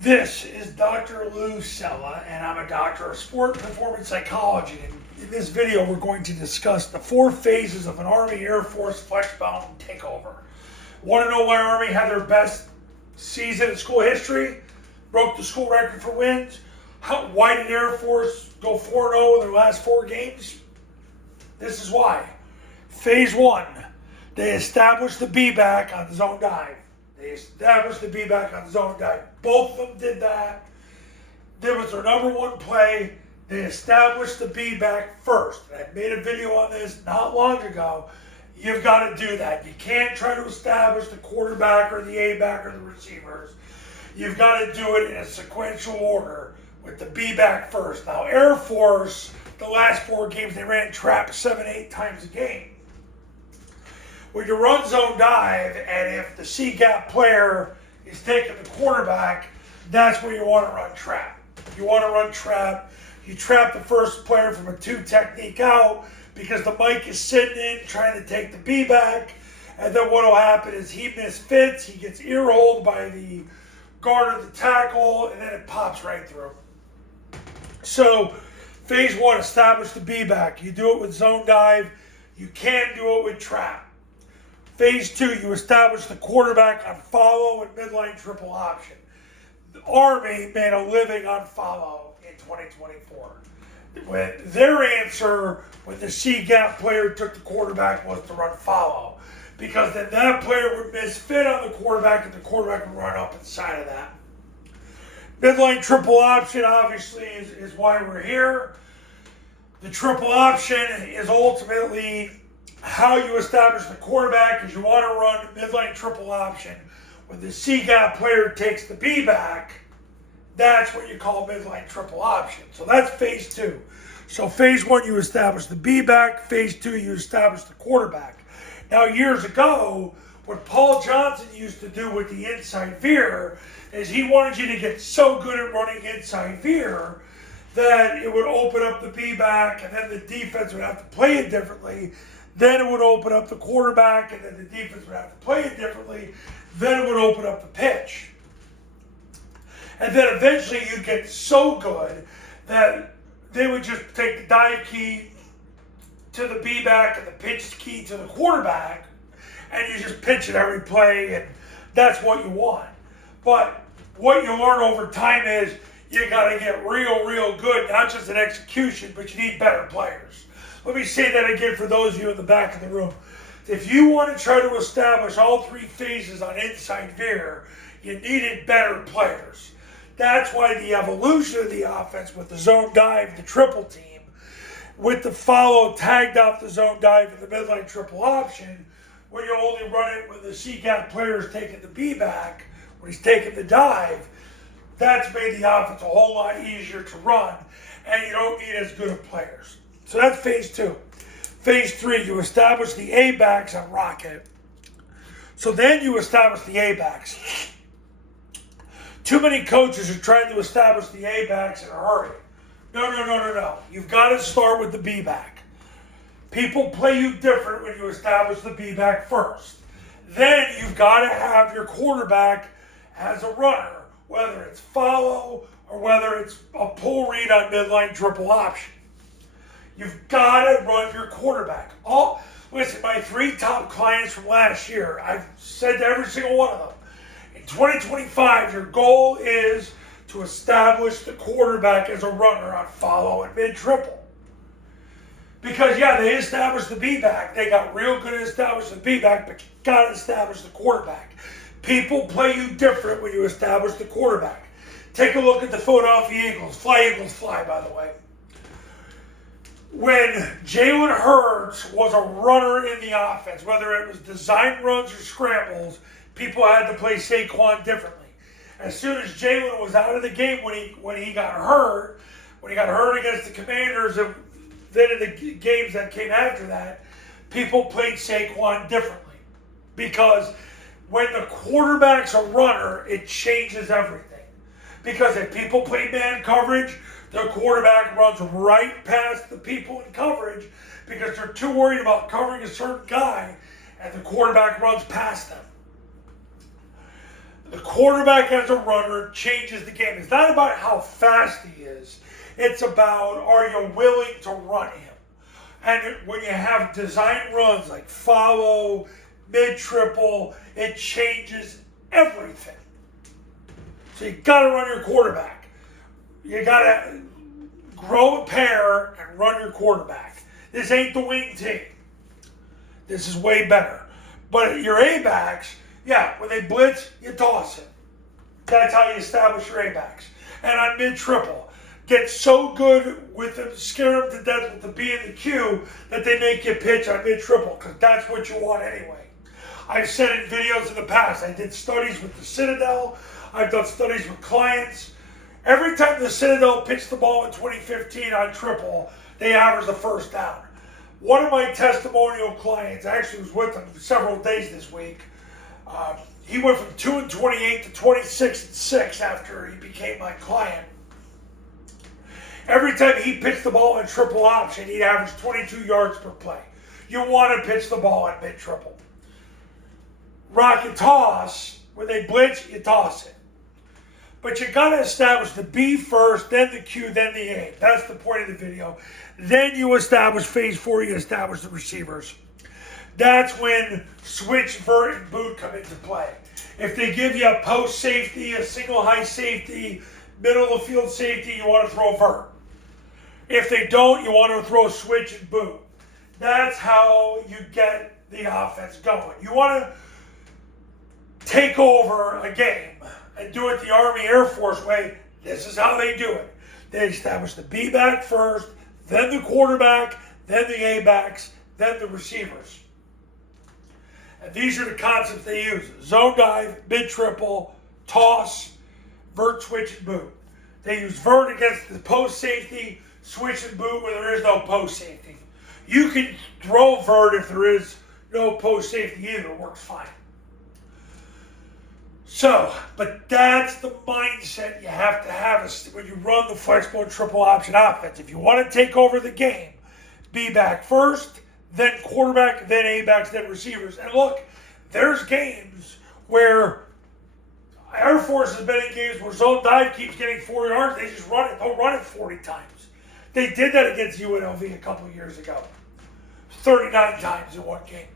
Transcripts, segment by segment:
This is Dr. Lou Sella, and I'm a doctor of sport and performance psychology. And in this video, we're going to discuss the 4 phases of an Army Air Force Flexbone Takeover. Want to know why Army had their best season in school history? Broke the school record for wins? Why did Air Force go 4-0 in their last 4 games? This is why. Phase 1, they established the B-back on the zone dive. Both of them did that. That was their number 1 play. They established the B-back first. And I made a video on this not long ago. You've got to do that. You can't try to establish the quarterback or the A-back or the receivers. You've got to do it in a sequential order with the B-back first. Now, Air Force, the last 4 games, they ran trap 7-8 times a game. When you run zone dive, and if the C-gap player is taking the quarterback, that's where you want to run trap. You want to run trap. You trap the first player from a 2 technique out because the mic is sitting in trying to take the B back. And then what will happen is he misfits. He gets ear holed by the guard of the tackle, and then it pops right through. So phase 1, establish the B back. You do it with zone dive. You can't do it with trap. Phase 2, you establish the quarterback on follow and midline triple option. The Army made a living on follow in 2024. Their answer when the C-gap player took the quarterback was to run follow, because then that player would misfit on the quarterback and the quarterback would run up inside of that. Midline triple option obviously is why we're here. The triple option is ultimately how you establish the quarterback, is you want to run midline triple option. When the C-gap player takes the B back, that's what you call midline triple option. So that's phase 2. So phase 1, you establish the B back. Phase 2, you establish the quarterback. Now, years ago, what Paul Johnson used to do with the inside veer is he wanted you to get so good at running inside veer that it would open up the B back, and then the defense would have to play it differently. Then it would open up the quarterback, and then the defense would have to play it differently. Then it would open up the pitch. And then eventually you'd get so good that they would just take the dive key to the B-back and the pitch key to the quarterback, and you just pitch it every play, and that's what you want. But what you learn over time is you got to get real good, not just in execution, but you need better players. Let me say that again for those of you in the back of the room. If you want to try to establish all 3 phases on inside veer, you needed better players. That's why the evolution of the offense with the zone dive, the triple team, with the follow tagged off the zone dive and the midline triple option, when you only run it when the C-gap player is taking the B back, when he's taking the dive, that's made the offense a whole lot easier to run, and you don't need as good of players. So that's phase 2. Phase 3, you establish the A-backs on rocket. So then you establish the A-backs. Too many coaches are trying to establish the A-backs in a hurry. No. You've got to start with the B-back. People play you different when you establish the B-back first. Then you've got to have your quarterback as a runner, whether it's follow or whether it's a pull read on midline triple option. You've got to run your quarterback. Listen, my 3 top clients from last year, I've said to every single one of them, in 2025, your goal is to establish the quarterback as a runner on follow and mid-triple. Because, they established the B-back. They got real good at establishing the B-back, but you got to establish the quarterback. People play you different when you establish the quarterback. Take a look at the Philadelphia Eagles. Fly, Eagles, fly, by the way. When Jalen Hurts was a runner in the offense, whether it was design runs or scrambles, people had to play Saquon differently. As soon as Jalen was out of the game when he got hurt against the Commanders, and then in the games that came after that, people played Saquon differently. Because when the quarterback's a runner, it changes everything. Because if people play man coverage, the quarterback runs right past the people in coverage because they're too worried about covering a certain guy, and the quarterback runs past them. The quarterback as a runner changes the game. It's not about how fast he is. It's about, are you willing to run him? And when you have design runs like follow, mid-triple, it changes everything. So you got to run your quarterback. You got to grow a pair and run your quarterback. This ain't the wing team. This is way better. But your A-backs, yeah, when they blitz, you toss it. That's how you establish your A-backs. And on mid-triple, get so good with them, scare them to death with the B and the Q that they make you pitch on mid-triple, because that's what you want anyway. I've said in videos in the past, I did studies with the Citadel, I've done studies with clients. Every time the Citadel pitched the ball in 2015 on triple, they averaged a first down. One of my testimonial clients, I actually was with him several days this week, he went from 2-28 to 26-6 after he became my client. Every time he pitched the ball in triple option, he'd average 22 yards per play. You want to pitch the ball in mid-triple. Rock and toss, when they blitz, you toss it. But you got to establish the B first, then the Q, then the A. That's the point of the video. Then you establish phase 4, you establish the receivers. That's when switch, vert, and boot come into play. If they give you a post safety, a single high safety, middle of the field safety, you want to throw vert. If they don't, you want to throw switch and boot. That's how you get the offense going. You want to take over a game and do it the Army Air Force way. This is how they do it. They establish the B back first, then the quarterback, then the A backs, then the receivers. And these are the concepts they use. Zone dive, mid-triple, toss, vert, switch, and boot. They use vert against the post safety, switch and boot where there is no post safety. You can throw vert if there is no post safety either. It works fine. So, but that's the mindset you have to have when you run the Flexbone triple option offense. If you want to take over the game, B back first, then quarterback, then A backs, then receivers. And look, there's games where Air Force has been in games where zone dive keeps getting 4 yards. They just run it. They'll run it 40 times. They did that against UNLV a couple of years ago. 39 times in one game.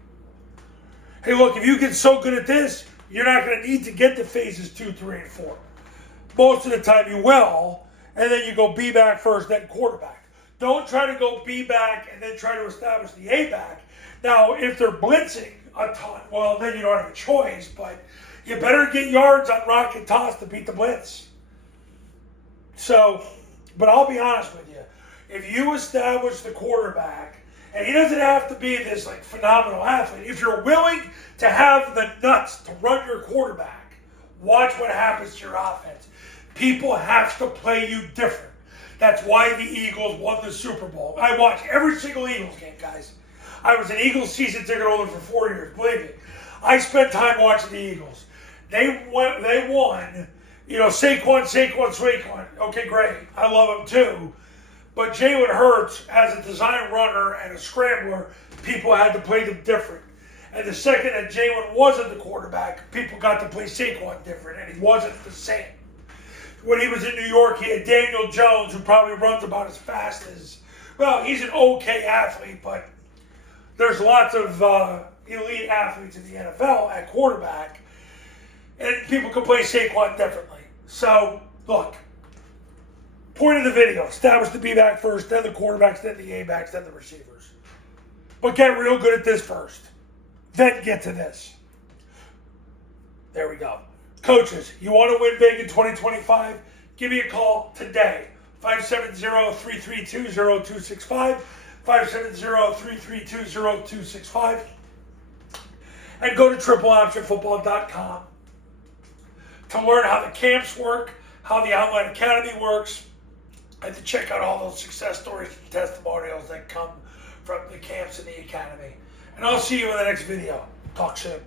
Hey, look, if you get so good at this, you're not going to need to get to phases 2, 3, and 4. Most of the time you will, and then you go B back first, then quarterback. Don't try to go B back and then try to establish the A back. Now, if they're blitzing a ton, well, then you don't have a choice, but you better get yards on rock and toss to beat the blitz. So, but I'll be honest with you. If you establish the quarterback, and he doesn't have to be this like phenomenal athlete, if you're willing to have the nuts to run your quarterback, watch what happens to your offense. People have to play you different. That's why the Eagles won the Super Bowl. I watch every single Eagles game, guys. I was an Eagles season ticket holder for 4 years, believe me. I spent time watching the Eagles. They won. You know, Saquon. Okay, great. I love him too. But Jalen Hurts, as a design runner and a scrambler, people had to play them different. And the second that Jalen wasn't the quarterback, people got to play Saquon different, and he wasn't the same. When he was in New York, he had Daniel Jones, who probably runs about as fast as, well, he's an okay athlete, but there's lots of elite athletes in the NFL at quarterback, and people can play Saquon differently. So, look, point of the video, establish the B back first, then the quarterbacks, then the A backs, then the receivers. But get real good at this first, then get to this. There we go. Coaches, you want to win big in 2025? Give me a call today. 570-332-0265. 570-332-0265. And go to tripleoptionfootball.com to learn how the camps work, how the Online Academy works, and to check out all those success stories and testimonials that come from the camps and the academy. And I'll see you in the next video. Talk soon.